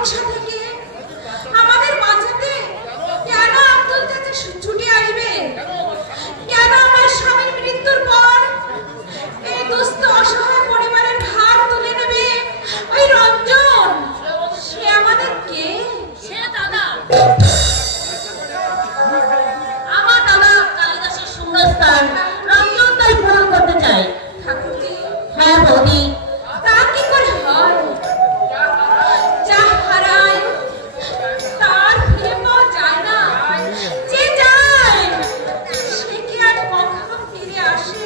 সংসার থেকে আমাদের বাঁচাতে কেন আব্দুল চাচা ছুটে আসবে? কেন আমার স্বামীর মৃত্যুর পর এই দুস্থ অসহায় পরিবারের ভার তুলে নেবে ওই রঞ্জন? সে আমাদের কে? সে দাদা, আমার দাদা কালিদাসের শূন্যস্থান রঞ্জন তাই পূরণ করতে চাই। ঠাকুরজি, হ্যাঁ বৌদি, তা কি করে হয়? যা হারায় তার ফিরে পাওয়া যায় না। যে যায় সে কি আর কখনো ফিরে আসে?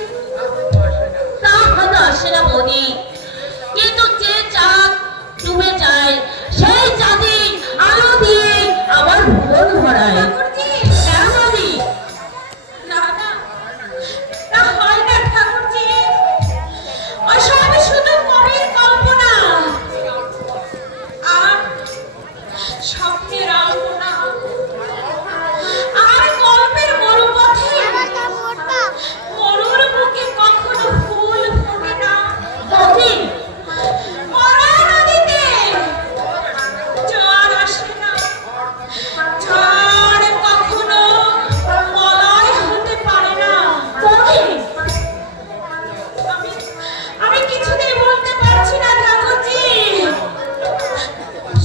তা হয়তো আসে না বৌদি, কিন্তু যে চাঁদ ডুবে যায় সেই চাঁদে আলো দিয়ে আমার ভুবন ভরায়। ঠাকুরজি, হ্যাঁ বৌদি, না না, তা হয় না ঠাকুরজি। ওসব শুধু মনের কল্পনা আর স্বপ্নের আলপনা আর গল্পের মরুপথে মরুর বুকে কখনো ফুল ফোটে না। বৌদি, মরা নদীতে জোয়ার আসে না। ঝড় কখনো মলয় হতে পারে না। বৌদি, আমি আমি কিছুতেই বলতে পারছি না ঠাকুরজি।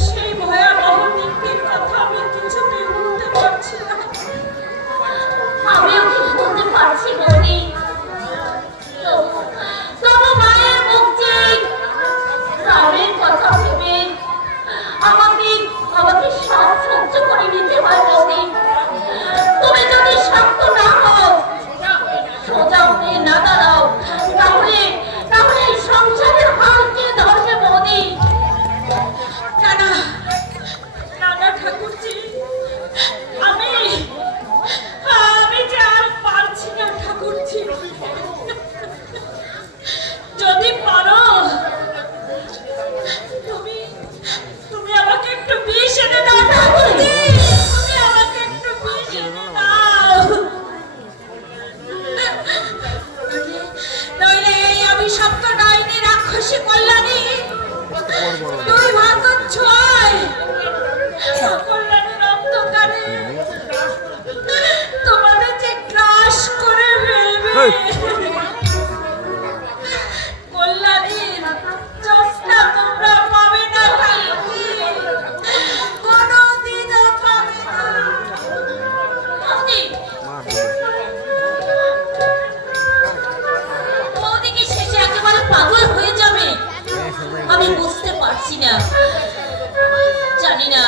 সেই ভয়াবহ মৃত্যুর কথা আমি কিছুতেই বলতে পারছি না। আমিও কি বলতে পারছি বৌদি? তবু মায়ের মুখ চেয়ে প্রাণের কথা ভেবে আমাকে আমাকে সব সহ্য করে নিতে হয় বৌদি। তুমি যদি শক্ত না হও, সোজা হয়ে না দাঁড়াও, তাহলে তাহলে এই সংসারের হাল কে ধরবে বৌদি? না না, না না ঠাকুরজি, আমি আমি যে আর পারছি না ঠাকুরজি। যদি পারো তুমি তুমি আমাকে একটু বিষ এনে দাও ঠাকুরজি। তুমি আমাকে একটু বিষ এনে দাও, নইলে এই অভিশপ্ত ডাইনি রাক্ষসী কল্যাণী দুই ভাগ্য ছয় কল্যাণীর অন্ধকারে তোমাদের যে গ্রাস করে ফেলবে। কল্যাণীর জ্যোৎস্না তোমরা পাবে না ঠাকুরজি, কোনোদিনও পাবে না। বৌদি, বৌদি কি শেষে একেবারে পাগল হয়ে যাবে? আমি বুঝতে পারছি না। জানি না,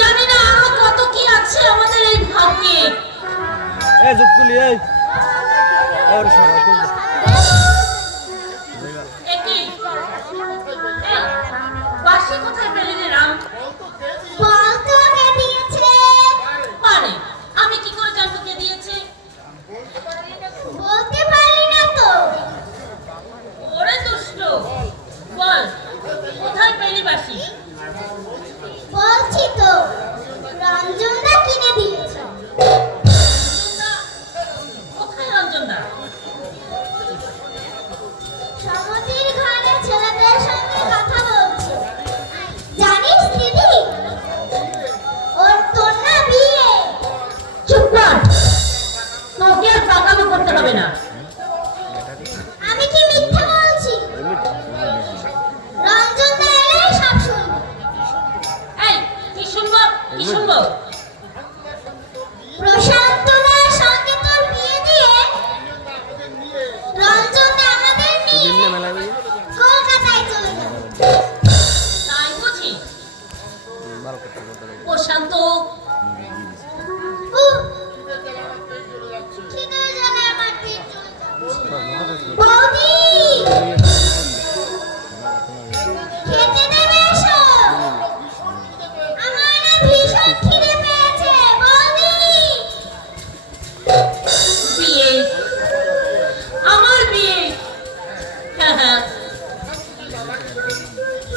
জানি না আরো কত কি আছে আমাদের এই ভাগ্যে। ए जुटकुली ए और सारा तो একই এই, বাঁশি কোথায় পেলি রে রাম? বলতো কে দিয়েছে? মানে আমি কি করে জানবো কে দিয়েছে? বলতে পারি না তো। ওরে দুষ্ট, বল কোথায় পেলি বাঁশি? বলছি তো, রঞ্জনদা কিনে দিয়েছে। রঞ্জনদা? কোথায় রঞ্জনদা? সমতির ঘরে ছেলেদের সঙ্গে কথা বলছে। জানিস দিদি, ওর তোর না বিয়ে। চুপ কর, তোকে আর পাকামি করতে হবে না। আমি কি মিথ্যা বলছি? রঞ্জনদা এলেই সব শুনবে। এই কি শুনবো, কি শুনবো? প্রশান্তদার সঙ্গে তোর বিয়ে দিয়ে রঞ্জনদা আমাদের নিয়ে दिन में मिला हुई কলকাতায় চলে যাবে। তাই বুঝি? बाल कट करता है প্রশান্ত উহ, খিদে জানে আমার পেট চলে যাচ্ছে। বৌদি, খেতে দেবে এসো। আমার না ভীষণ খিদে পেয়েছে বৌদি। বিয়ে, আমার বিয়ে। হ্যাঁ হ্যাঁ,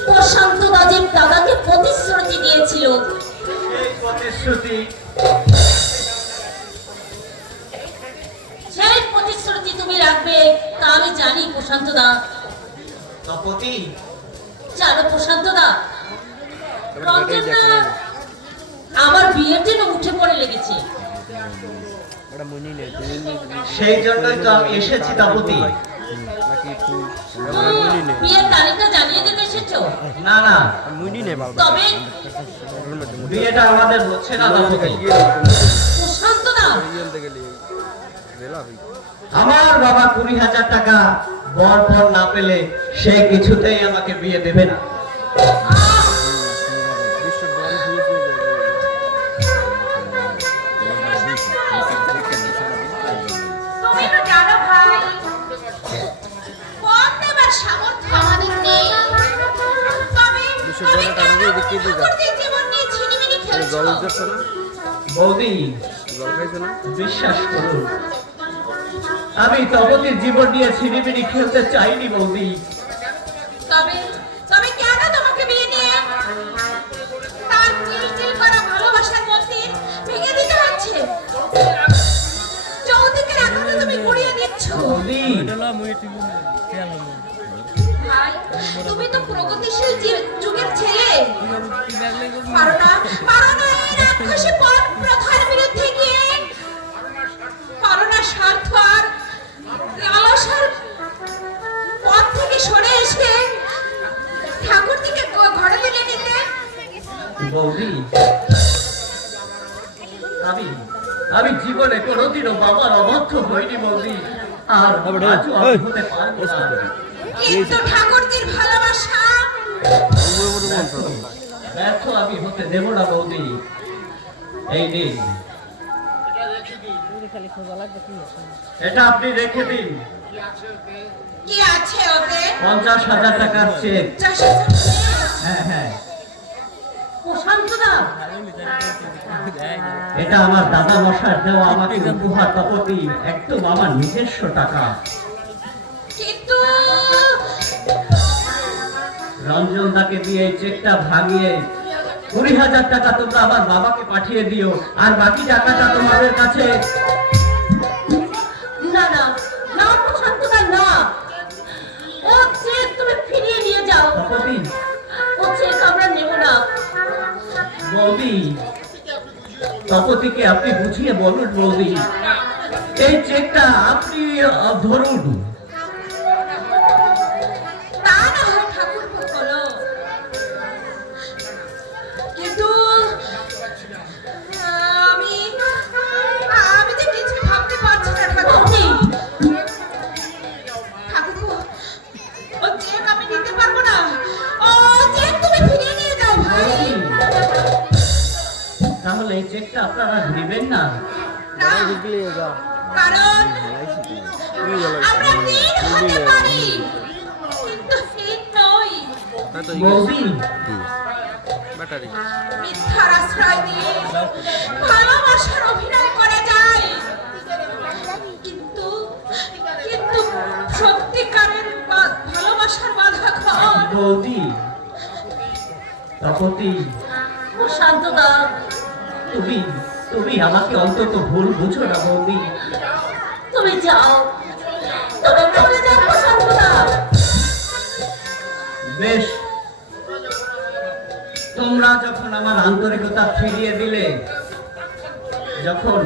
প্রশান্ত দাদাকে প্রতিশ্রুতি দিয়েছিল। সেই প্রতিশ্রুতি সেই প্রতিশ্রুতি তুমি রাখবে তা আমি জানি প্রশান্ত দা। তপতি জানো প্রশান্ত দা, রঞ্জন না আমার বিয়ের জন্য উঠে পড়ে লেগেছে। ওটা মুনি নেই সেই জন্যই তো আমি এসেছি তাপতি। নাকি ফুল বিয়ের তারিখটা জানিয়ে দিতে এসেছো? না না, মুনি নেই বাবা তবে বিয়েটা আমাদের হচ্ছে না তাপতি। প্রশান্ত না আমার বাবা 20,000 টাকা বর ফর না পেলে সে কিছুতেই আমাকে বিয়ে দেবে না। তুমি তো জানো ভাই, পথ দেবার সামর্থ্য আমাদের নেই। তবে তুমি কেন ঠাকুরদের জীবন নিয়ে ছিনিমিনি খেলছো? জল উঠছে না বৌদি, জল খাইছে না বিশ্বাস করুন, আমি তপতির জীবন নিয়ে ছিনিমিনি খেলতে চাইনি বৌদি। তবে তবে কেন তোমাকে বিয়ে নিয়ে তার কিলকিল করা ভালোবাসার মধ্যে ভেঙে দিতে হচ্ছে? চৌদিকের আগুনে তুমি গুড়িয়ে দিচ্ছ। বৌদি, ভাই, তুমি তো প্রগতিশীল যুগের ছেলে। পারো না এই রাক্ষসী পথ প্রথার বিরুদ্ধে গিয়ে, পারো না স্বার্থ আর লালসার পথ থেকে সরে এসে ঠাকুর দিকে ঘরে তুলে নিতে। বৌদি, আমি জীবনে কোনোদিনও বাবার অবাধ্য হইনি বৌদি, আর আজও আমি হতে পারবো না। কিন্তু ঠাকুরজির ভালোবাসা ব্যর্থ আমি হতে দেব না বৌদি। এই নিন, এটা আপনি রেখে দিন। কি আছে ওতে? 50,000 টাকার চেক। চাষে হ্যাঁ হ্যাঁ, প্রশান্ত না এটা আমার দাদা মশাই দেওয়া আমাকে উপহার তপতি, একদম আমার নিজস্ব টাকা। কিন্তু রঞ্জন দাকে দিয়ে এই চেকটা ভাঙিয়ে 20,000 টাকা তোমরা আমার বাবাকে পাঠিয়ে দিও, আর বাকি টাকাটা তোমাদের কাছে। না না না প্রশান্ত না না, ও চেক তুমি ফিরিয়ে নিয়ে যাও। তপতি, ও চেক আমরা নেব না। বৌদি, তপতিকে আপনি বুঝিয়ে বলুন বৌদি, এই চেকটা আপনি ধরুন। তা না হয় ঠাকুর বলো, কিন্তু আমি আমি যে কিছু ভাবতে পারছি না ঠাকুর। আপনি ঠাকুর, ও চেক আমি নিতে পারবো না। ও চেক তুমি ফিরিয়ে নিয়ে যাও ভাই। তাহলে এই চেকটা আপনারা নেবেন না? না, কারণ আমরা বীর হতে পারি কিন্তু হীন নই। বৌদি, ব্যাটারি মিথ্যার আশ্রয় দিয়ে ভালোবাসার অভিনয় করা যায়, কিন্তু কিন্তু সত্যিকারের ভালোবাসার বাধা ঘর। বৌদি, তপতি, প্রশান্ত দা তুমি আমাকে অন্তত ভুল বুঝো না বৌদি। তুমি যাও, তুমি চলে যাও প্রশান্ত দা। বেশ, তোমরা যখন আমার আন্তরিকতা ফিরিয়ে দিলে, যখন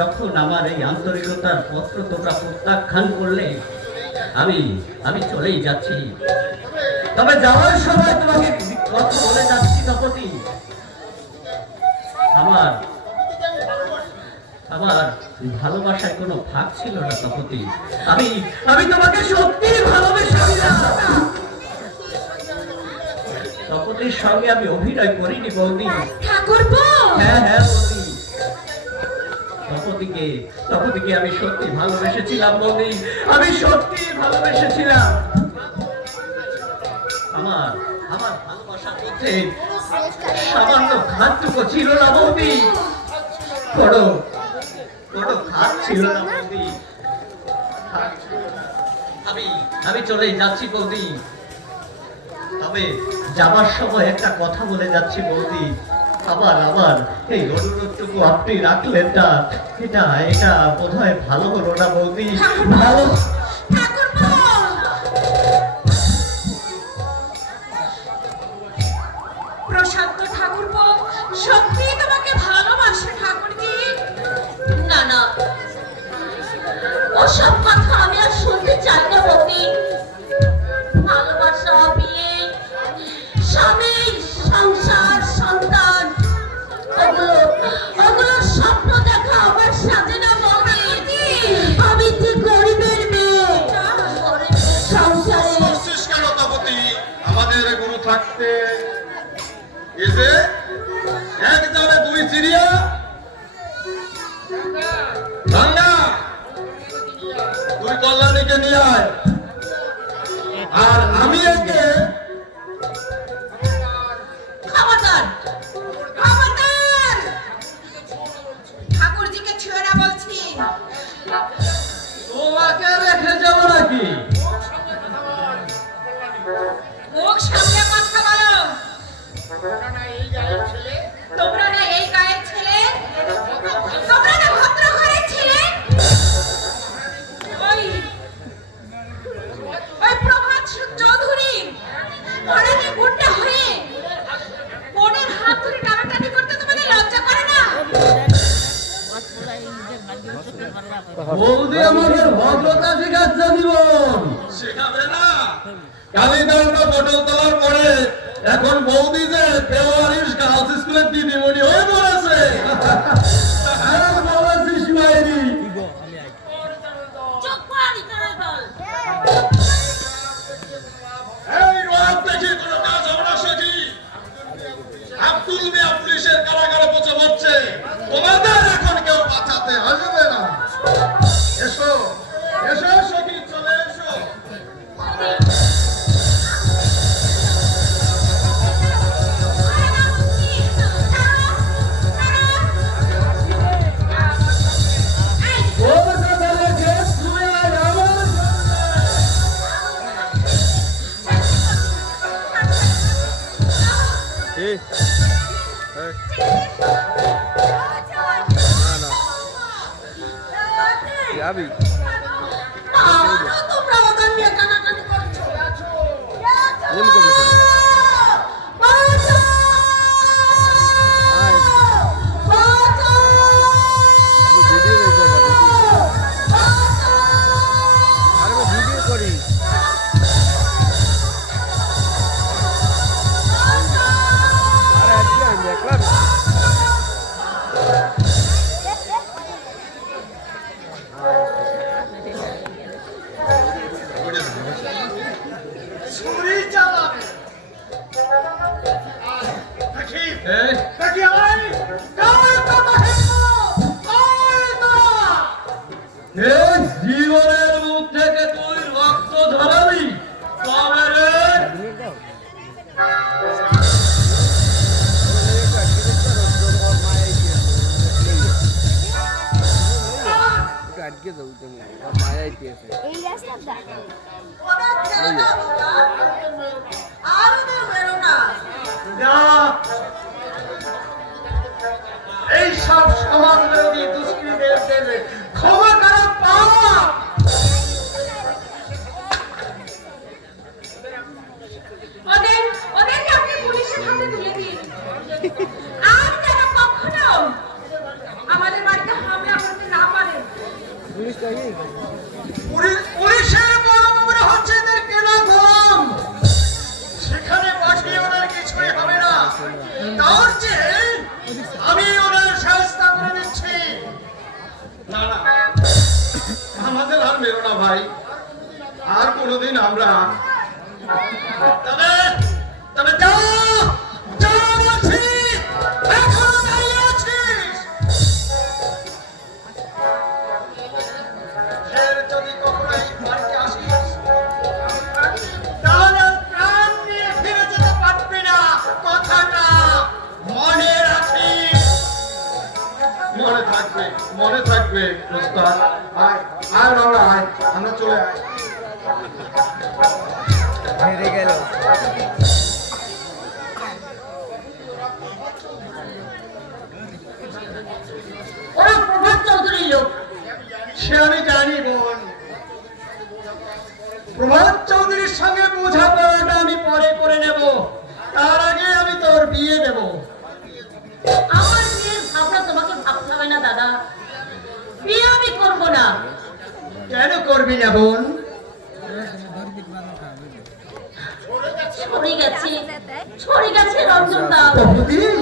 যখন আমার এই আন্তরিকতার পত্র তোমরা প্রত্যাখ্যান করলে, আমি চলেই যাচ্ছি। তবে যাওয়ার সময় তোমাকে কথা বলে যাচ্ছি তপতি, আমার ভালোবাসায় কোনো ফাঁক ছিল না তপতি। আমি তোমাকে সত্যি ভালোবেসেছিলাম। তপতির সঙ্গে আমি অভিনয় করিনি বৌদি। ঠাকুরপো, হ্যাঁ হ্যাঁ বৌদি, তপতিকে আমি সত্যি ভালোবেসেছিলাম বৌদি, আমি সত্যি ভালোবেসেছিলাম। আমার ভালোবাসার মধ্যে সামান্য ঘাতটুকু ছিল না বৌদি, কোনো ঘাত ছিল না বৌদি। আমি চলে যাচ্ছি বৌদি, তবে যাবার সময় একটা কথা বলে যাচ্ছি বৌদি। আবার এই অনুরোধটুকু আপনি রাখলেন না, এটা বোধহয় ভালো হলো না বৌদি। ভালো ঠাকুরপো, প্রশান্ত সত্যি তোমাকে ভালোবাসে ঠাকুরজি? না না, ওসব কথা আমি আর শুনতে চাই না বৌদি। ভালোবাসা, বিয়ে, স্বামী, সংসার, সন্তান, ওগুলো স্বপ্ন দেখা আমার সাথে না বৌদি। আমি ঠিক গরিবের মেয়ে, সংসারে বলছিস কেন তপতি? আমাদের গুরু থাকতে এই যে এক জালে দুই চিড়িয়া ভাঙ্গা, তুই কল্যাণীকে নিয়ে আয়, আর আমি একে খবরদার, খবরদার! ঠাকুরজিকে ছুঁয়ে না বলছি। তোমাকে রেখে যাবো নাকি? মুখ সামনে কথা বলো। তোমরা না এই গায়ের ছেলে, তোমরা না ভদ্র ঘরের ছেলে। ওই ওই প্রভাত চৌধুরী ঘরের গুন্ডা হয়ে বোনের হাত ধরে টানাটানি করতে তোমাদের লজ্জা করে না? বৌদি আমাদের ভদ্রতা শিখাচ্ছে জীবন। শেখাবে না? কালীদানটা পটল তোলার পরে এখন বৌদি যে দেওয়ারিশ গার্লস স্কুলের দিদিমণি হয়ে পড়েছে। বলেছিস মায়েরি। চুপ কর, ইতরের দল। এই রাত দেখি কোনো কাজ আমরা শিখি। আব্দুল মিয়া পুলিশের কারাগারে পচে মরছে, তোমাদের এখন কেউ বাঁচাতে আসবে না। এসো এসো সখী, চলে এসো। ওর কথা রেখে তুই আর আমার এই যাবি তোমরা ওদের নিয়ে টানাটানি করছো। এম করবি ভিডিও আরে ভিডিও করি আরে আজকে আমি দেখলাম ছুরি চালাবে। দেখি এই দেখি আয়, কার কথা হেঁটবো? আয় তোরা। এই জীবনের মুখ থেকে তুই রক্ত ধরাবি তবে রে। আটকে যাবো তুমি মায়াই দিয়েছে এই রাস্তাটা ওদের ছেড়ে দাও বাবা। আর ওদের বেরো না। যা। এই সব সমাজ বিরোধী দুষ্কৃতীদের ক্ষমা করা পাপ। ওদেরকে আপনি পুলিশের হাতে তুলে দিন। আর যেন কখনো আমাদের বাড়িতে হামলা করতে না পারে। পুলিশটা কি পুলিশের বড় মনে হচ্ছে এদের কেনা গরম, সেখানে পাঠিয়ে ওদের কিছুই হবে না। তার চেয়ে আমি ওদের শাস্তি করে দিচ্ছি। না না, আমাদের আর মেরো না ভাই, আর কোনোদিন আমরা তবে তবে যাও যাও বলছি, এখনো দাঁড়িয়ে আছিস? ফের যদি কখনো এই বাড়িতে আসিস, তাহলে প্রাণ নিয়ে ফিরে যেতে পারবি না, কথাটা মনে রাখিস। মনে থাকবে উস্তাদ। আয় আয় বাবা, আয়, আমরা চলে আয়। হেরে গেল ওরা প্রভাত চৌধুরীর লোক। সে আমি জানি বোন। প্রভাত চৌধুরীর সঙ্গে বোঝাপড়াটা আমি পরে করে নেব, তার আগে আমি তোর বিয়ে দেব। দাদা, বিয়ে আমি করবো না। কেন করবি না বোন? ছড়ে গেছে রঞ্জন দা। বহুদিন